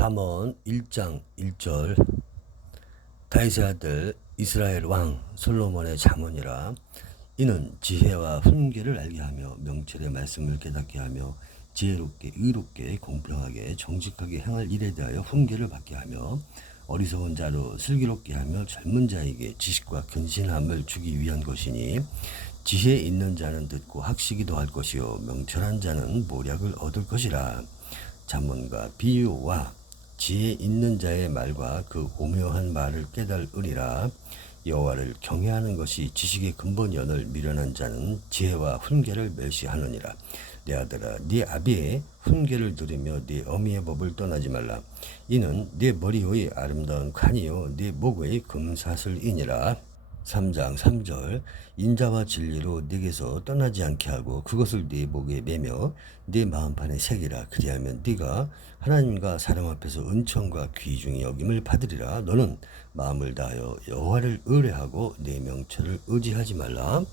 잠언 1장 1절. 다윗의 아들 이스라엘 왕 솔로몬의 잠언이라. 이는 지혜와 훈계를 알게 하며 명철의 말씀을 깨닫게 하며 지혜롭게 의롭게 공평하게 정직하게 행할 일에 대하여 훈계를 받게 하며 어리석은 자로 슬기롭게 하며 젊은 자에게 지식과 근신함을 주기 위한 것이니, 지혜 있는 자는 듣고 학식이 더할 것이요 명철한 자는 모략을 얻을 것이라. 잠언과 비유와 지혜 있는 자의 말과 그 오묘한 말을 깨달으리라. 여호와를 경외하는 것이 지식의 근본이언을 미련한 자는 지혜와 훈계를 멸시하느니라. 내 아들아, 네 아비의 훈계를 들으며 네 어미의 법을 떠나지 말라. 이는 네 머리의 아름다운 관이요 네 목의 금사슬이니라. 3장 3절. 인자와 진리로 네게서 떠나지 않게 하고 그것을 네 목에 매며 네 마음판에 새기라. 그리하면 네가 하나님과 사람 앞에서 은총과 귀중히 여김을 받으리라. 너는 마음을 다하여 여호와를 의뢰하고 네 명철을 의지하지 말라.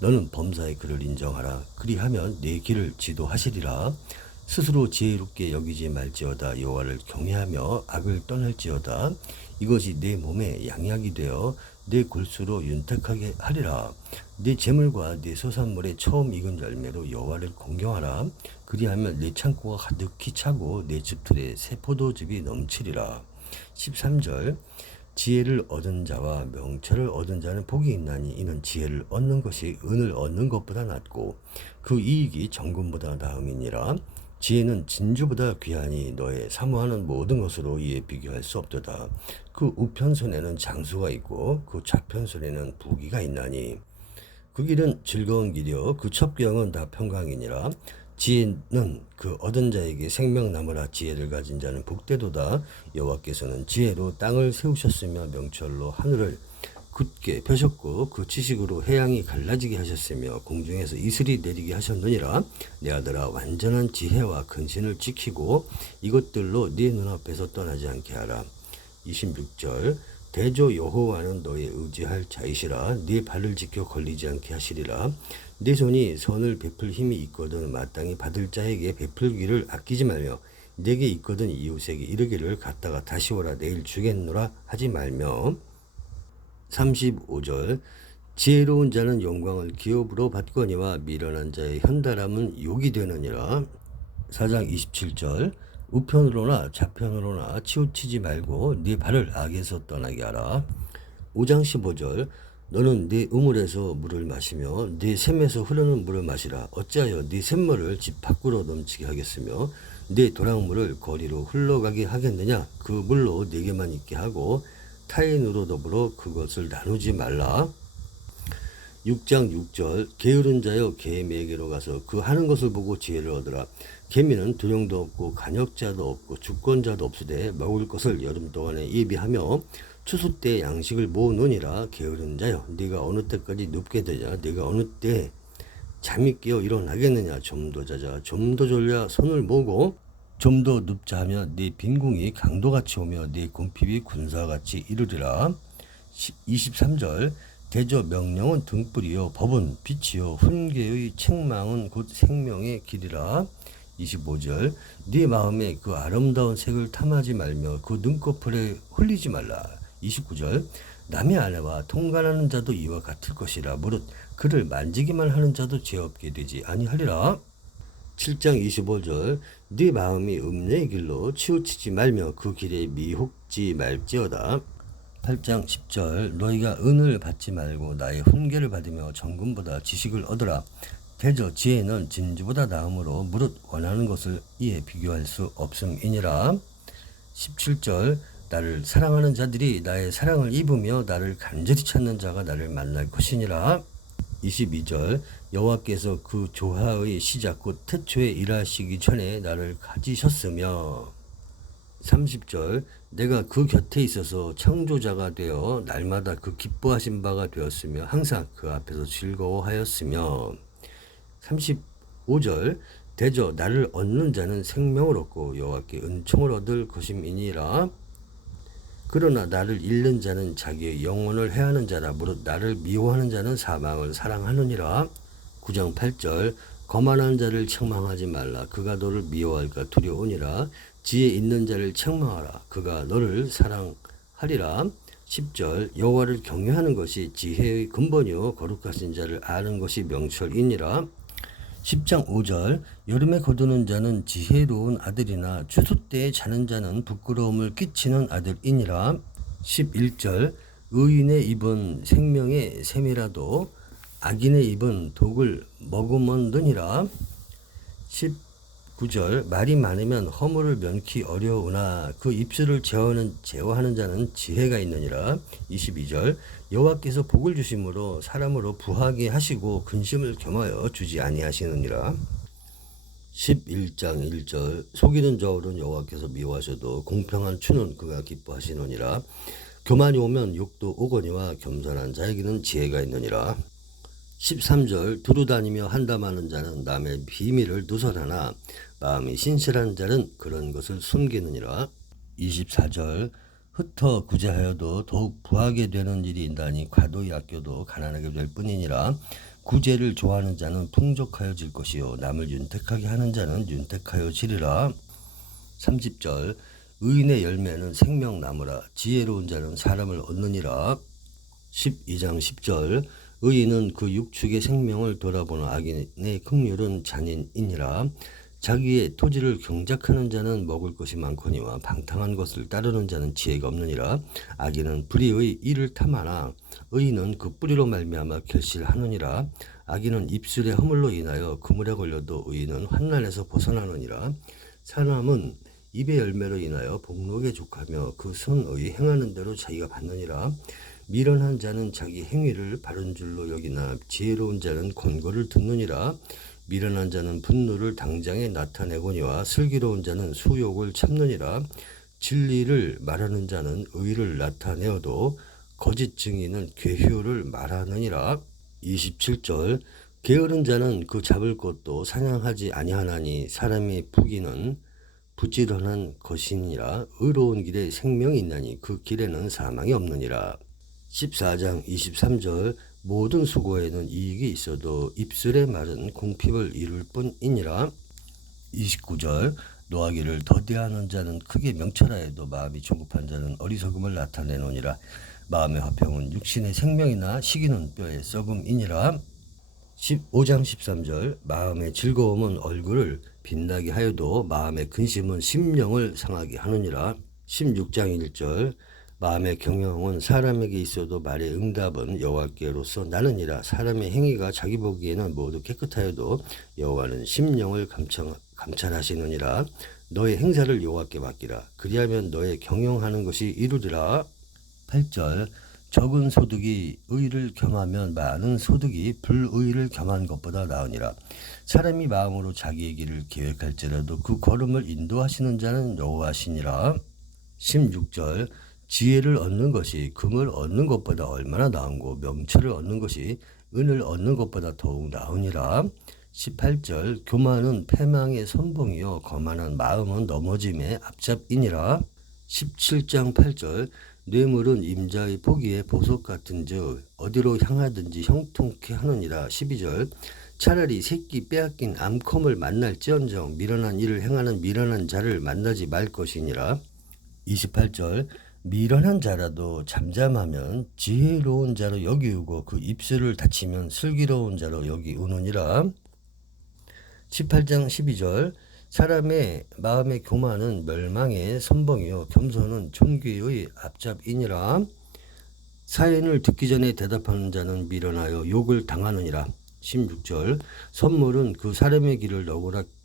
너는 범사의 그를 인정하라. 그리하면 네 길을 지도하시리라. 스스로 지혜롭게 여기지 말지어다. 여호와를 경외하며 악을 떠날지어다. 이것이 네 몸에 양약이 되어 네 골수로 윤택하게 하리라. 네 재물과 네 소산물의 처음 익은 열매로 여호와를 공경하라. 그리하면 네 창고가 가득히 차고 네 집틀에 새 포도즙이 넘치리라. 13절. 지혜를 얻은 자와 명철을 얻은 자는 복이 있나니, 이는 지혜를 얻는 것이 은을 얻는 것보다 낫고 그 이익이 정금보다 나음이니라. 지혜는 진주보다 귀하니 너의 사모하는 모든 것으로 이에 비교할 수 없도다. 그 우편손에는 장수가 있고 그 좌편손에는 부귀가 있나니, 그 길은 즐거운 길이요 그 첩경은 다 평강이니라. 지혜는 그 얻은 자에게 생명나무라. 지혜를 가진 자는 복되도다. 여호와께서는 지혜로 땅을 세우셨으며 명철로 하늘을 굳게 펴셨고 그 지식으로 해양이 갈라지게 하셨으며 공중에서 이슬이 내리게 하셨느니라. 내 아들아, 완전한 지혜와 근신을 지키고 이것들로 네 눈앞에서 떠나지 않게 하라. 26절. 대저 여호와는 너의 의지할 자이시라. 네 발을 지켜 걸리지 않게 하시리라. 네 손이 선을 베풀 힘이 있거든 마땅히 받을 자에게 베풀기를 아끼지 말며 네게 있거든 이웃에게 이르기를 갔다가 다시 오라 내일 주겠노라 하지 말며. 35절. 지혜로운 자는 영광을 기업으로 받거니와 미련한 자의 현달함은 욕이 되느니라. 4장 27절. 우편으로나 좌편으로나 치우치지 말고 네 발을 악에서 떠나게 하라. 5장 15절. 너는 네 우물에서 물을 마시며 네 샘에서 흐르는 물을 마시라. 어찌하여 네 샘물을 집 밖으로 넘치게 하겠으며 네 도랑물을 거리로 흘러가게 하겠느냐. 그 물로 네게만 있게 하고 타인으로 더불어 그것을 나누지 말라. 6장 6절. 게으른 자여 개미에게로 가서 그 하는 것을 보고 지혜를 얻으라. 개미는 두령도 없고 간역자도 없고 주권자도 없으되 먹을 것을 여름 동안에 예비하며 추수 때 양식을 모으느니라. 게으른 자여, 네가 어느 때까지 눕게 되냐. 네가 어느 때 잠이 깨어 일어나겠느냐. 좀 더 자자, 좀 더 졸려 손을 모으고 좀 더 눕자 하며 네 빈궁이 강도같이 오며 네 궁핍이 군사같이 이르리라. 23절. 대저 명령은 등불이요 법은 빛이요 훈계의 책망은 곧 생명의 길이라. 25절. 네 마음에 그 아름다운 색을 탐하지 말며 그 눈꺼풀에 홀리지 말라. 29절. 남의 아내와 통관하는 자도 이와 같을 것이라. 무릇 그를 만지기만 하는 자도 죄 없게 되지 아니하리라. 7장 25절. 네 마음이 음녀의 길로 치우치지 말며 그 길에 미혹지 말지어다. 8장 10절. 너희가 은을 받지 말고 나의 훈계를 받으며 정금보다 지식을 얻으라. 대저 지혜는 진주보다 나음으로 무릇 원하는 것을 이에 비교할 수 없음이니라. 17절. 나를 사랑하는 자들이 나의 사랑을 입으며 나를 간절히 찾는 자가 나를 만날 것이니라. 22절. 여호와께서 그 조화의 시작 곧 태초에 일하시기 전에 나를 가지셨으며. 30절. 내가 그 곁에 있어서 창조자가 되어 날마다 그 기뻐하신 바가 되었으며 항상 그 앞에서 즐거워하였으며. 35절. 대저 나를 얻는 자는 생명을 얻고 여호와께 은총을 얻을 것임이니라. 그러나 나를 잃는 자는 자기의 영혼을 해하는 자라. 무릇 나를 미워하는 자는 사망을 사랑하느니라. 9장 8절. 거만한 자를 책망하지 말라. 그가 너를 미워할까 두려우니라. 지혜 있는 자를 책망하라. 그가 너를 사랑하리라. 10절 여호와를 경외하는 것이 지혜의 근본이요 거룩하신 자를 아는 것이 명철이니라. 10장 5절 여름에 거두는 자는 지혜로운 아들이나 추수 때에 자는 자는 부끄러움을 끼치는 아들이니라. 11절 의인의 입은 생명의 샘이라도 악인의 입은 독을 머금었느니라. 19절 말이 많으면 허물을 면키 어려우나 그 입술을 제어하는 자는 지혜가 있느니라. 22절 여호와께서 복을 주심으로 사람으로 부하게 하시고 근심을 겸하여 주지 아니하시느니라. 11장 1절 속이는 저울은 여호와께서 미워하셔도 공평한 추는 그가 기뻐하시느니라. 교만이 오면 욕도 오거니와 겸손한 자에게는 지혜가 있느니라. 13절 두루다니며 한담하는 자는 남의 비밀을 누설하나 마음이 신실한 자는 그런 것을 숨기느니라. 24절 흩어 구제하여도 더욱 부하게 되는 일이 있다니 과도히 아껴도 가난하게 될 뿐이니라. 구제를 좋아하는 자는 풍족하여질 것이요 남을 윤택하게 하는 자는 윤택하여지리라. 30절 의인의 열매는 생명나무라 지혜로운 자는 사람을 얻느니라. 12장 10절 의인은 그 육축의 생명을 돌아보는 악인의 긍휼은 잔인이니라. 자기의 토지를 경작하는 자는 먹을 것이 많거니와 방탕한 것을 따르는 자는 지혜가 없느니라. 악인은 불의의 일을 탐하나 의인은 그 뿌리로 말미암아 결실하느니라. 악인은 입술의 허물로 인하여 그물에 걸려도 의인은 환난에서 벗어나느니라. 사람은 입의 열매로 인하여 복록에 족하며 그 손의 행하는 대로 자기가 받느니라. 미련한 자는 자기 행위를 바른 줄로 여기나 지혜로운 자는 권고를 듣느니라. 미련한 자는 분노를 당장에 나타내거니와 슬기로운 자는 수욕을 참느니라. 진리를 말하는 자는 의를 나타내어도 거짓 증인은 괴효를 말하느니라. 27절 게으른 자는 그 잡을 것도 사냥하지 아니하나니 사람의 부귀는 부지런한 것이니라. 의로운 길에 생명이 있나니 그 길에는 사망이 없느니라. 14장 23절 모든 수고에는 이익이 있어도 입술의 말은 궁핍을 이룰 뿐이니라. 29절 노하기를 더디하는 자는 크게 명철하여도 마음이 조급한 자는 어리석음을 나타내노니라. 마음의 화평은 육신의 생명이나 시기는 뼈의 썩음이니라. 15장 13절 마음의 즐거움은 얼굴을 빛나게 하여도 마음의 근심은 심령을 상하게 하느니라. 16장 1절 마음의 경영은 사람에게 있어도 말의 응답은 여호와께로서 나느니라. 사람의 행위가 자기 보기에는 모두 깨끗하여도 여호와는 심령을 감찰하시느니라. 너의 행사를 여호와께 맡기라. 그리하면 너의 경영하는 것이 이루리라. 8절 적은 소득이 의를 겸하면 많은 소득이 불의를 겸한 것보다 나으니라. 사람이 마음으로 자기의 길을 계획할지라도 그 걸음을 인도하시는 자는 여호와시니라. 16절 지혜를 얻는 것이 금을 얻는 것보다 얼마나 나은고 명철을 얻는 것이 은을 얻는 것보다 더욱 나으니라. 18절 교만은 패망의 선봉이요 거만한 마음은 넘어짐의 앞잡이니라. 17장 8절 뇌물은 임자의 보기에 보석 같은즉 어디로 향하든지 형통케 하느니라. 12절 차라리 새끼 빼앗긴 암컴을 만날지언정 미련한 일을 행하는 미련한 자를 만나지 말 것이니라. 28절 미련한 자라도 잠잠하면 지혜로운 자로 여기우고 그 입술을 닫히면 슬기로운 자로 여기우느니라. 18장 12절 사람의 마음의 교만은 멸망의 선봉이요 겸손은 존귀의 앞잡이니라. 사연을 듣기 전에 대답하는 자는 미련하여 욕을 당하느니라. 16절 선물은 그 사람의 길을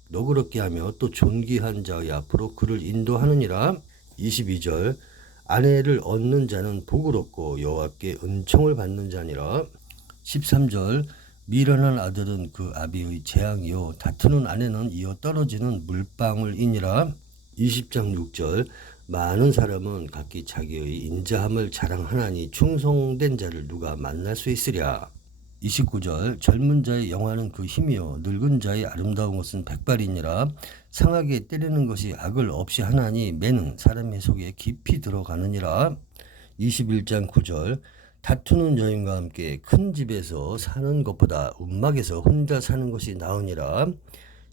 너그럽게 하며 또 존귀한 자의 앞으로 그를 인도하느니라. 22절 아내를 얻는 자는 복을 얻고 여호와께 은총을 받는 자니라. 13절 미련한 아들은 그 아비의 재앙이요 다투는 아내는 이어 떨어지는 물방울이니라. 20장 6절 많은 사람은 각기 자기의 인자함을 자랑하나니 충성된 자를 누가 만날 수 있으랴. 29절 젊은 자의 영화는 그 힘이요 늙은 자의 아름다운 것은 백발이니라. 상하게 때리는 것이 악을 없이 하나니 매는 사람의 속에 깊이 들어가느니라. 21장 9절 다투는 여인과 함께 큰 집에서 사는 것보다 움막에서 혼자 사는 것이 나으니라.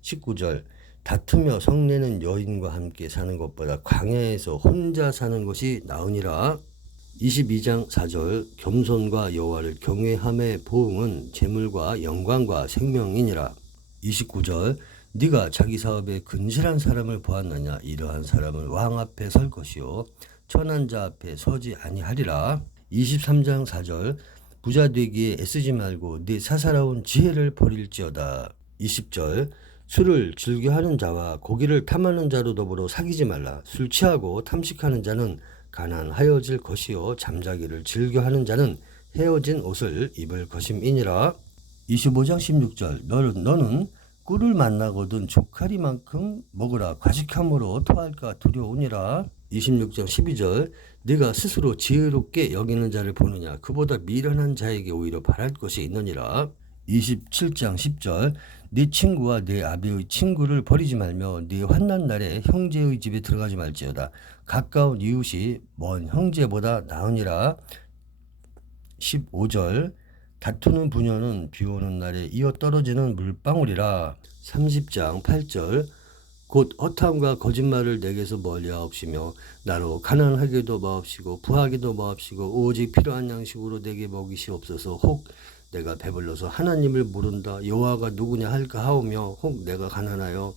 19절 다투며 성내는 여인과 함께 사는 것보다 광야에서 혼자 사는 것이 나으니라. 22장 4절 겸손과 여호와를 경외함의 보응은 재물과 영광과 생명이니라. 29절 네가 자기 사업에 근실한 사람을 보았느냐. 이러한 사람은 왕 앞에 설 것이요 천한 자 앞에 서지 아니하리라. 23장 4절 부자 되기에 애쓰지 말고 네 사사로운 지혜를 버릴지어다. 20절 술을 즐겨하는 자와 고기를 탐하는 자로 더불어 사귀지 말라. 술 취하고 탐식하는 자는 가난하여질 것이요 잠자기를 즐겨하는 자는 헤어진 옷을 입을 것임이니라. 25장 16절 너는 꿀을 만나거든 조카리만큼 먹으라. 과식함으로 토할까 두려우니라. 26장 12절 네가 스스로 지혜롭게 여기는 자를 보느냐. 그보다 미련한 자에게 오히려 바랄 것이 있느니라. 27장 10절 네 친구와 네 아비의 친구를 버리지 말며 네 환난 날에 형제의 집에 들어가지 말지어다. 가까운 이웃이 먼 형제보다 나으니라. 15절 다투는 부녀는 비 오는 날에 이어 떨어지는 물방울이라. 30장 8절 곧 허탐과 거짓말을 내게서 멀리하옵시며 나로 가난하게도 마옵시고 부하게도 마옵시고 오직 필요한 양식으로 내게 먹이시옵소서. 혹 내가 배불러서 하나님을 모른다 여호와가 누구냐 할까 하오며 혹 내가 가난하여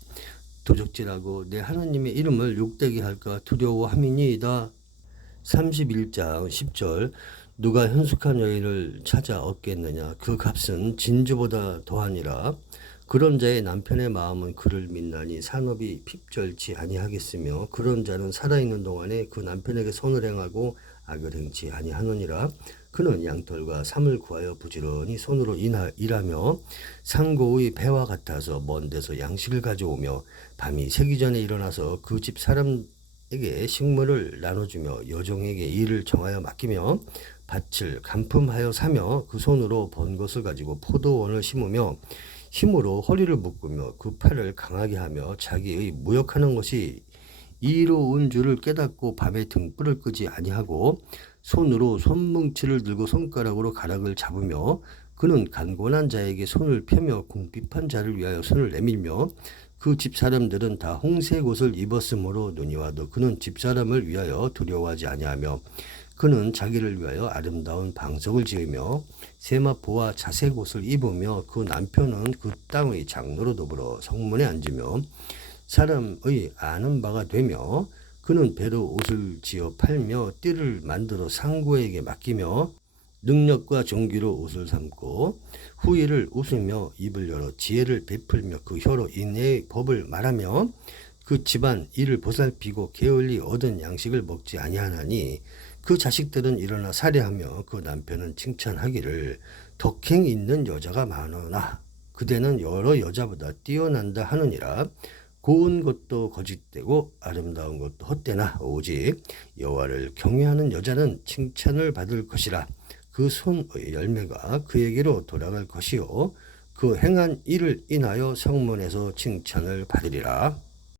도적질하고 내 하나님의 이름을 욕되게 할까 두려워함이니이다. 31장 10절 누가 현숙한 여인을 찾아 얻겠느냐. 그 값은 진주보다 더하니라. 그런 자의 남편의 마음은 그를 믿나니 산업이 핍절치 아니하겠으며 그런 자는 살아있는 동안에 그 남편에게 선을 행하고 악을 행치 아니하느니라. 그는 양털과 삼을 구하여 부지런히 손으로 일하며 상고의 배와 같아서 먼 데서 양식을 가져오며 밤이 새기 전에 일어나서 그 집 사람에게 식물을 나눠주며 여종에게 일을 정하여 맡기며 밭을 간품하여 사며 그 손으로 번 것을 가지고 포도원을 심으며 힘으로 허리를 묶으며 그 팔을 강하게 하며 자기의 무역하는 것이 이로운 줄을 깨닫고 밤에 등불을 끄지 아니하고 손으로 손뭉치를 들고 손가락으로 가락을 잡으며 그는 간곤한 자에게 손을 펴며 궁핍한 자를 위하여 손을 내밀며 그 집사람들은 다 홍색 옷을 입었으므로 눈이 와도 그는 집사람을 위하여 두려워하지 아니하며 그는 자기를 위하여 아름다운 방석을 지으며 세마포와 자색 옷을 입으며 그 남편은 그 땅의 장로로 더불어 성문에 앉으며 사람의 아는 바가 되며 그는 배로 옷을 지어 팔며 띠를 만들어 상고에게 맡기며 능력과 정기로 옷을 삼고 후일을 웃으며 입을 열어 지혜를 베풀며 그 혀로 인내의 법을 말하며 그 집안 일을 보살피고 게을리 얻은 양식을 먹지 아니하나니 그 자식들은 일어나 살해하며 그 남편은 칭찬하기를 덕행 있는 여자가 많으나 그대는 여러 여자보다 뛰어난다 하느니라. 고운 것도 거짓되고 아름다운 것도 헛되나 오직 여호와를 경외하는 여자는 칭찬을 받을 것이라. 그 손의 열매가 그에게로 돌아갈 것이요 그 행한 일을 인하여 성문에서 칭찬을 받으리라.